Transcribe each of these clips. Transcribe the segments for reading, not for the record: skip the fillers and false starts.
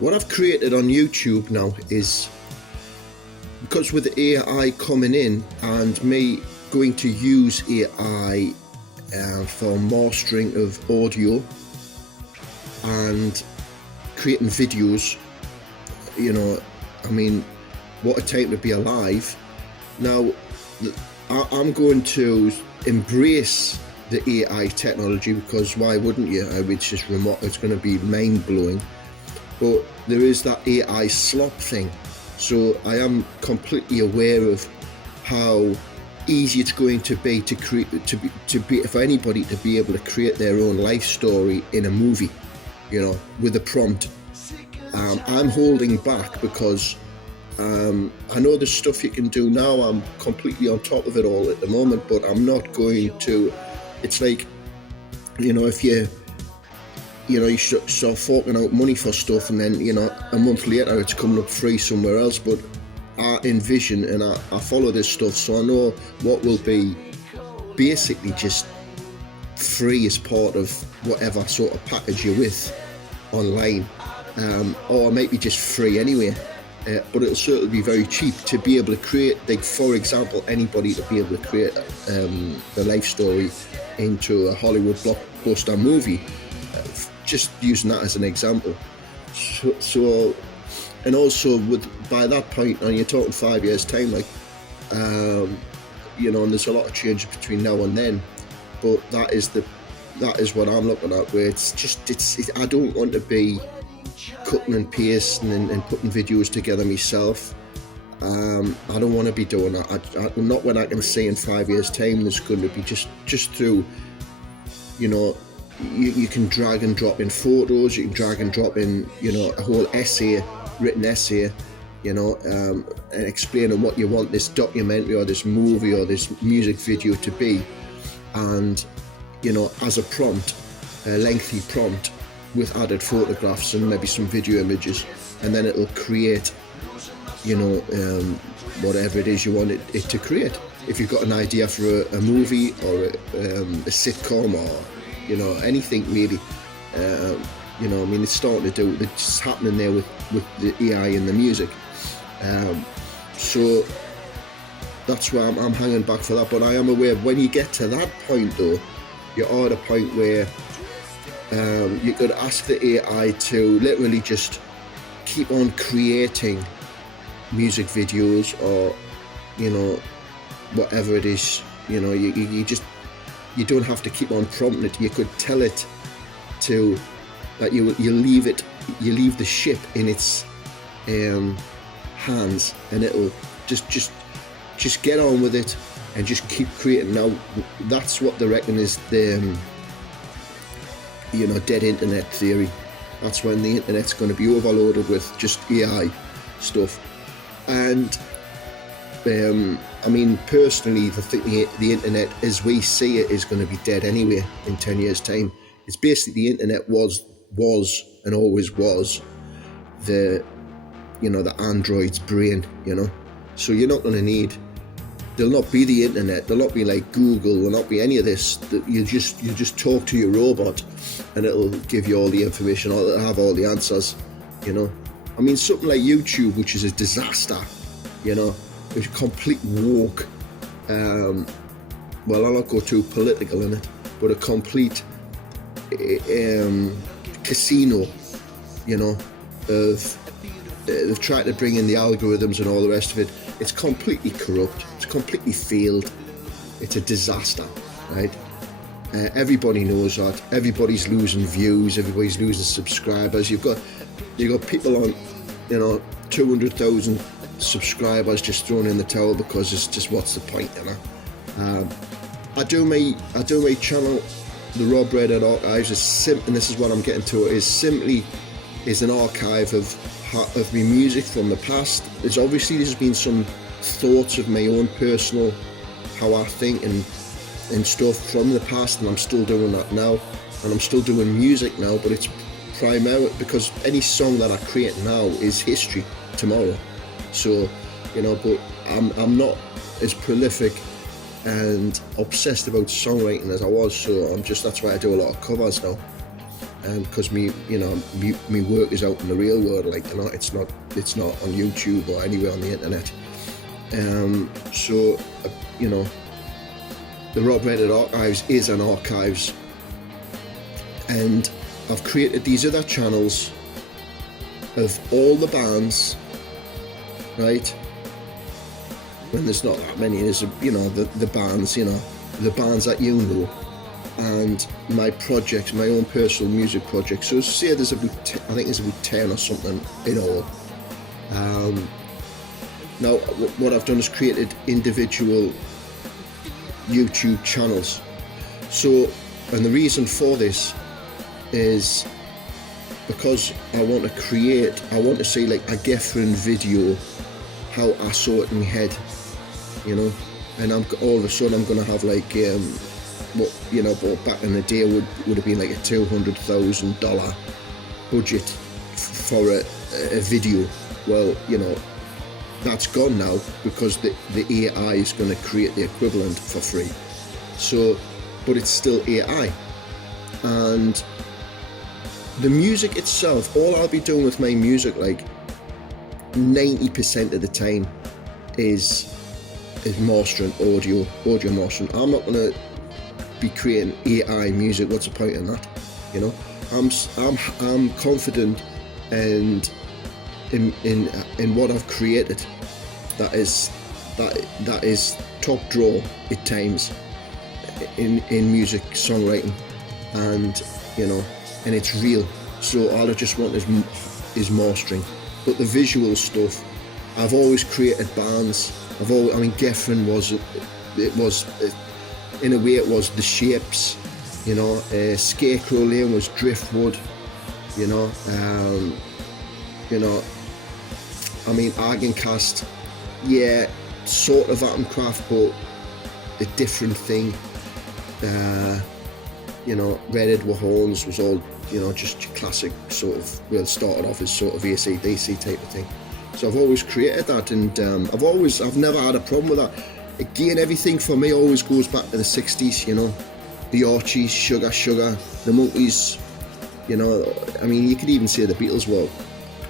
what I've created on YouTube now is, because with the AI coming in and me going to use AI for mastering of audio and creating videos, I mean, what a time to be alive. Now, I'm going to embrace the AI technology, because why wouldn't you? It's just remote. It's going to be mind-blowing. But there is that AI slop thing. So I am completely aware of how easy it's going to be to create, for anybody to be able to create their own life story in a movie, with a prompt. I'm holding back because I know there's stuff you can do now. I'm completely on top of it all at the moment, but I'm not going to. It's like, if you start forking out money for stuff, and then a month later it's coming up free somewhere else. But I envision and I follow this stuff, so I know what will be basically just free as part of whatever sort of package you're with online, or it might be just free anyway. But it'll certainly be very cheap to be able to create, like, for example, anybody to be able to create the life story into a Hollywood blockbuster movie, just using that as an example. So and also by that point, and you're talking 5 years time, like, and there's a lot of change between now and then, but that is what I'm looking at, where I don't want to be cutting and pasting and putting videos together myself. I don't want to be doing that. Not when I can see in 5 years time there's going to be just through, you can drag and drop in photos, you can drag and drop in, a whole written essay, and explaining what you want this documentary or this movie or this music video to be, and as a prompt, a lengthy prompt with added photographs and maybe some video images, and then it'll create whatever it is you want it to create. If you've got an idea for a movie or a sitcom or anything really, it's starting to do, it's happening there with the AI and the music, so that's why I'm hanging back for that. But I am aware when you get to that point though, you're at a point where you could ask the AI to literally just keep on creating music videos, or whatever it is. You don't have to keep on prompting it. You could tell it to that you leave the ship in its hands, and it'll just get on with it and just keep creating. Now that's what they reckon is the dead internet theory. That's when the internet's going to be overloaded with just AI stuff. And personally, the internet as we see it is going to be dead anyway in 10 years time. It's basically, the internet was and always was the android's brain, so you're not going to need, there'll not be the internet, there'll not be like Google, there'll not be any of this. You just talk to your robot and it'll give you all the information, or it'll have all the answers, something like YouTube, which is a disaster, it's complete woke, I'll not go too political in it, but a complete casino, they've tried to bring in the algorithms and all the rest of it. It's completely corrupt, it's completely failed, it's a disaster, right? Everybody knows that. Everybody's losing views, everybody's losing subscribers. You've got people on 200,000 subscribers just thrown in the towel because it's just, what's the point, I do my channel, the Rob Redhead Archives, and this is what I'm getting to, is an archive of my music from the past. There's been some thoughts of my own personal, how I think and stuff from the past, and I'm still doing that now, and I'm still doing music now, but it's primarily because any song that I create now is history tomorrow. So, but I'm not as prolific and obsessed about songwriting as I was, so that's why I do a lot of covers now. because me work is out in the real world, like, you know, it's not on YouTube or anywhere on the internet. So you know, the Rob Redhead Archives is an archives, and I've created these other channels of all the bands, right? When there's not that many, there's, you know, the bands, you know, the bands that you know, and my projects, my own personal music projects. So say there's about, I think there's about 10 or something in all. Now what I've done is created individual YouTube channels. So, and the reason for this is because I want to see like a different video, how I saw it in my head, you know, and all of a sudden I'm gonna have like what, you know, but back in the day would have been like a $200,000 budget for a video. Well, you know, that's gone now because the AI is going to create the equivalent for free. So, but it's still AI, and the music itself, all I'll be doing with my music, like 90% of the time, is mastering, audio mastering. I'm not going to be creating AI music. What's the point in that? You know, I'm confident and in what I've created. That is top draw at times in music songwriting, and you know, and it's real. So all I just want is mastering. But the visual stuff, I've always created bands. Geffen was in a way it was The Shapes, you know. Scarecrow Lane was Driftwood, you know. Argencast, yeah, sort of Atomcraft, but a different thing. You know, Redhead Horns was all, you know, just classic sort of, well, started off as sort of AC/DC type of thing. So I've always created that, and I've never had a problem with that. Again, everything for me always goes back to the 60s, you know, the Archies, Sugar, the Monkeys, you know. I mean, you could even say the Beatles were,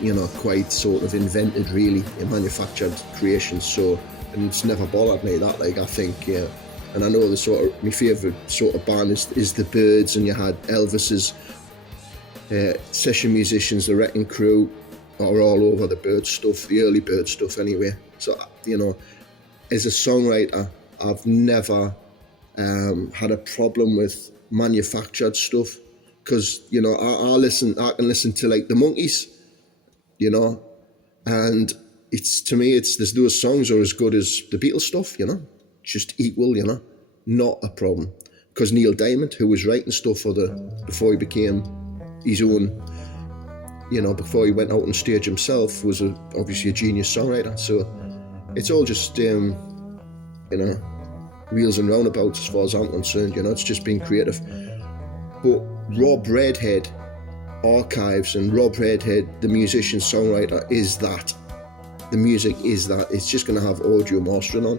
you know, quite sort of invented really in manufactured creations. So, and it's never bothered me that, like, I think, yeah. And I know the sort of, my favourite sort of band is the Byrds, and you had Elvis's session musicians, the Wrecking Crew, are all over the Byrd stuff, the early Byrd stuff anyway. So, you know, as a songwriter, I've never had a problem with manufactured stuff, because, you know, I can listen to like the Monkeys, you know, and it's, to me, those songs are as good as the Beatles stuff, you know, just equal, you know, not a problem. Because Neil Diamond, who was writing stuff before he became his own, you know, before he went out on stage himself, was obviously a genius songwriter. So it's all just, you know, wheels and roundabouts as far as I'm concerned, you know, it's just being creative. But Rob Redhead Archives and Rob Redhead, the musician songwriter, is that. The music is that. It's just going to have audio mastering on.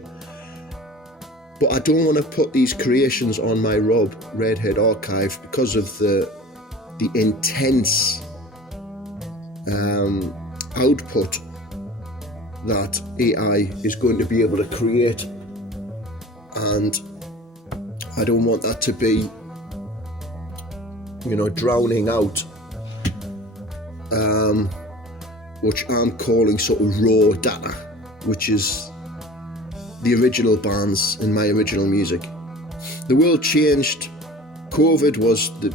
But I don't want to put these creations on my Rob Redhead Archive because of the intense output that AI is going to be able to create, and I don't want that to be, you know, drowning out which I'm calling sort of raw data, which is the original bands and my original music. The world changed. COVID was the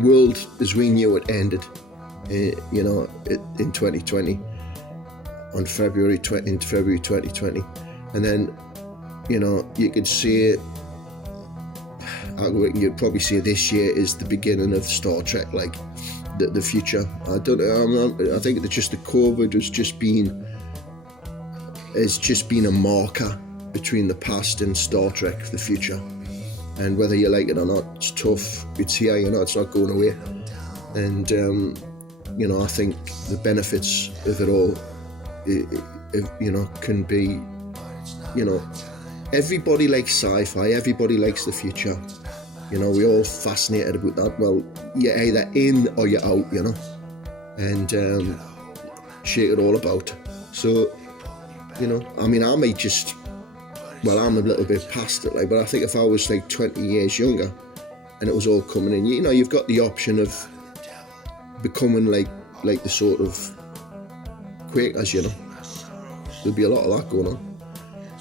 world as we knew it ended, you know, in 2020, in February 2020, and then, you know, you could see you'd probably say this year is the beginning of Star Trek, like the future. I think that just the COVID has just been a marker between the past and Star Trek, the future. And whether you like it or not, it's tough. It's here, you know, it's not going away. And, you know, I think the benefits of it all, you know, can be, you know, everybody likes sci-fi, everybody likes the future. You know, we're all fascinated about that. Well, you're either in or you're out, you know, and shake it all about. So, you know, I mean, I might just, well, I'm a little bit past it, like, but I think if I was like 20 years younger and it was all coming in, you know, you've got the option of becoming like the sort of Quakers, you know. There'll be a lot of that going on,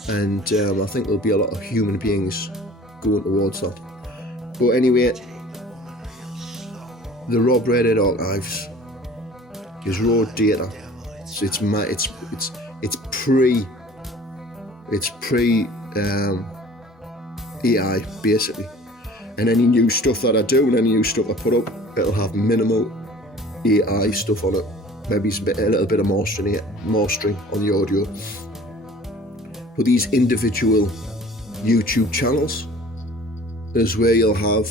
and I think there'll be a lot of human beings going towards that. But anyway, the Rob Redhead Archives is raw data, so it's pre AI basically, and any new stuff that I do and any new stuff I put up, it'll have minimal AI stuff on it. Maybe a little bit of mastering on the audio. But these individual YouTube channels is where you'll have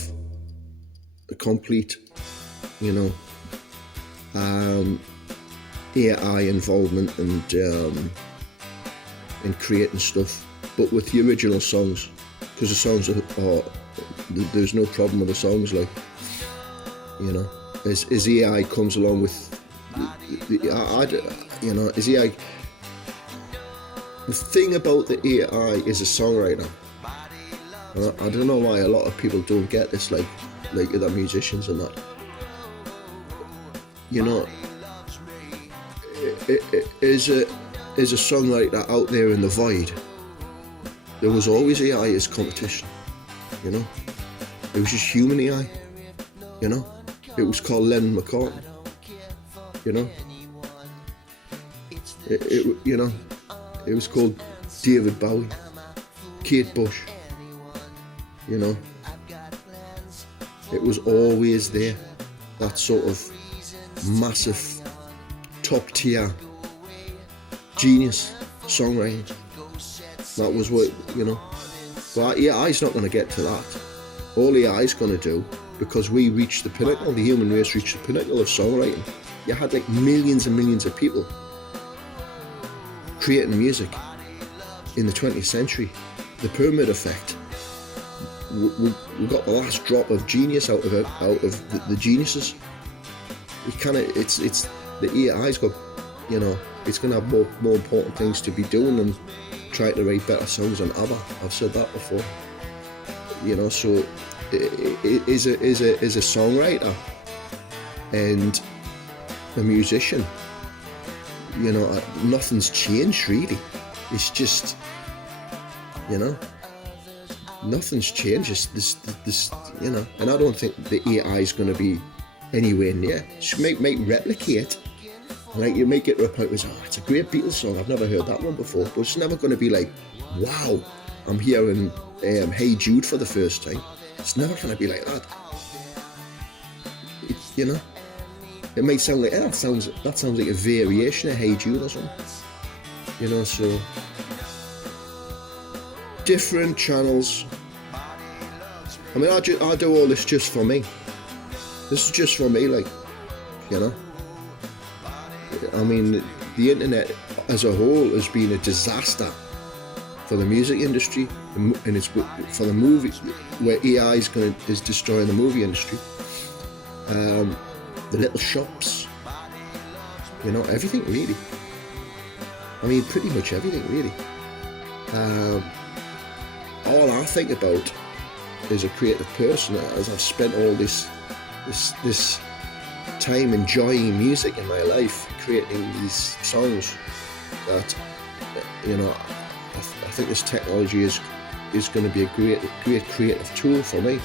a complete, you know, AI involvement and in creating stuff, but with the original songs, because the songs are there's no problem with the songs, like, you know, as AI comes along with you know, as AI, the thing about the AI is a songwriter. I don't know why a lot of people don't get this, like the musicians and that. You know, is a songwriter out there in the void. There was always AI as competition, you know. It was just human AI, you know. It was called Lennon McCartney, you know. You know, it was called David Bowie, Kate Bush, you know. It was always there, that sort of massive, top tier genius songwriting. That was what, you know. But AI's not going to get to that. All AI's going to do, because we reached the pinnacle, the human race reached the pinnacle of songwriting. You had like millions and millions of people creating music in the 20th century. The pyramid effect. We got the last drop of genius out of the geniuses. It's the AI's got, you know, it's going to have more important things to be doing than trying to write better songs than ABBA. I've said that before. You know, so is a songwriter and a musician, you know, nothing's changed really. It's just, you know, nothing's changed. It's this, you know, and I don't think the AI is going to be anywhere near. Just make replicate, like you make it to a point where it's a great Beatles song, I've never heard that one before, but it's never going to be like, wow, I'm hearing Hey Jude for the first time. It's never going to be like that. You know, it may sound like that sounds like a variation of Hey Jude or something. You know, so different channels. I mean, I do all this just for me. This is just for me, like, you know. I mean, the internet as a whole has been a disaster for the music industry, and it's for the movie, where AI is destroying the movie industry. The little shops, you know, everything really. I mean, pretty much everything really. All I think about as a creative person, as I've spent all this time enjoying music in my life, creating these songs, that, you know, I think this technology is going to be a great creative tool for me,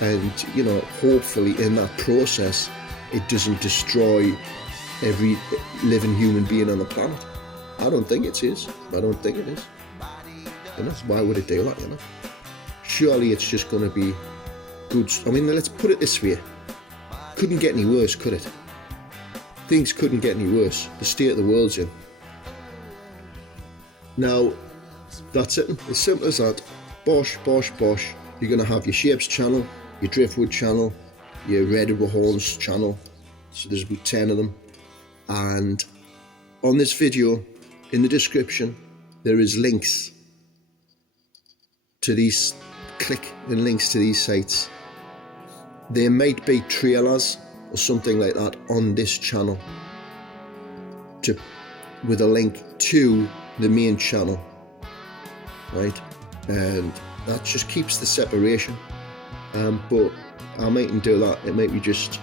and, you know, hopefully in that process it doesn't destroy every living human being on the planet. I don't think it is. You know, why would it do that, you know? Surely it's just going to be good. I mean, let's put it this way. Couldn't get any worse, could it? Things couldn't get any worse. The state of the world's in. Now, that's it. As simple as that. Bosh, bosh, bosh. You're going to have your Shapes channel, your Driftwood channel, your Redhead Horns channel. So there's about 10 of them. And on this video, in the description, there is links to these. Click and links to these sites, there might be trailers or something like that on this channel with a link to the main channel, right? And that just keeps the separation. But I mightn't do that. It might be just,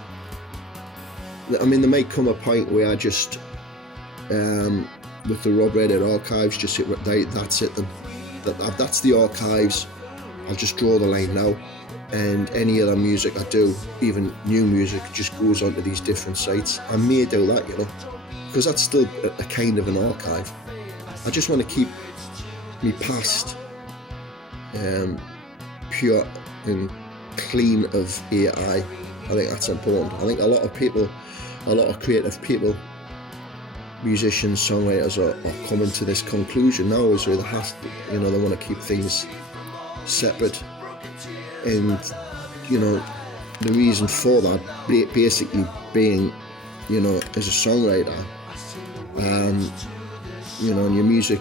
I mean, there might come a point where I just, with the Rob Redhead Archives, just hit, that's it then. That's the archives. I'll just draw the line now. And any other music I do, even new music, just goes onto these different sites. I may do that, you know, because that's still a kind of an archive. I just want to keep me past pure and clean of AI. I think that's important. I think a lot of people, a lot of creative people, musicians, songwriters are coming to this conclusion now, is where they want to keep things separate. And you know, the reason for that basically being, you know, as a songwriter, you know, and your music,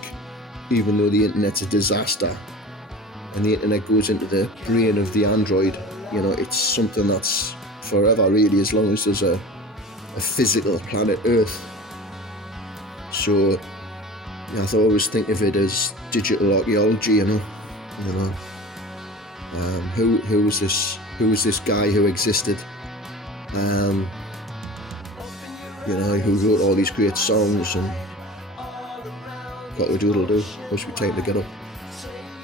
even though the internet's a disaster and the internet goes into the brain of the android, you know, it's something that's forever really, as long as there's a physical planet Earth. So yeah, I always think of it as digital archaeology, you know. Who was this guy who existed, you know, who wrote all these great songs and got a doodle-doo, must be time to get up.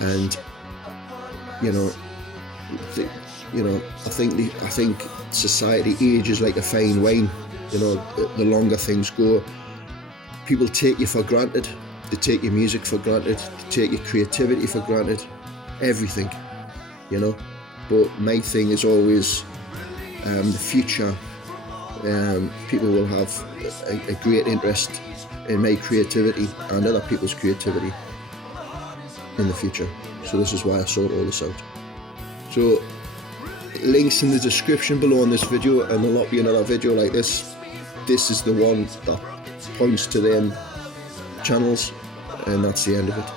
And you know, I think society ages like a fine wine. You know, the longer things go, people take you for granted. They take your music for granted. They take your creativity for granted. Everything, you know. But my thing is always the future. People will have a great interest in my creativity and other people's creativity in the future. So this is why I sort all this out. So links in the description below on this video, and there'll be another video like this. This is the one that points to them channels, and that's the end of it.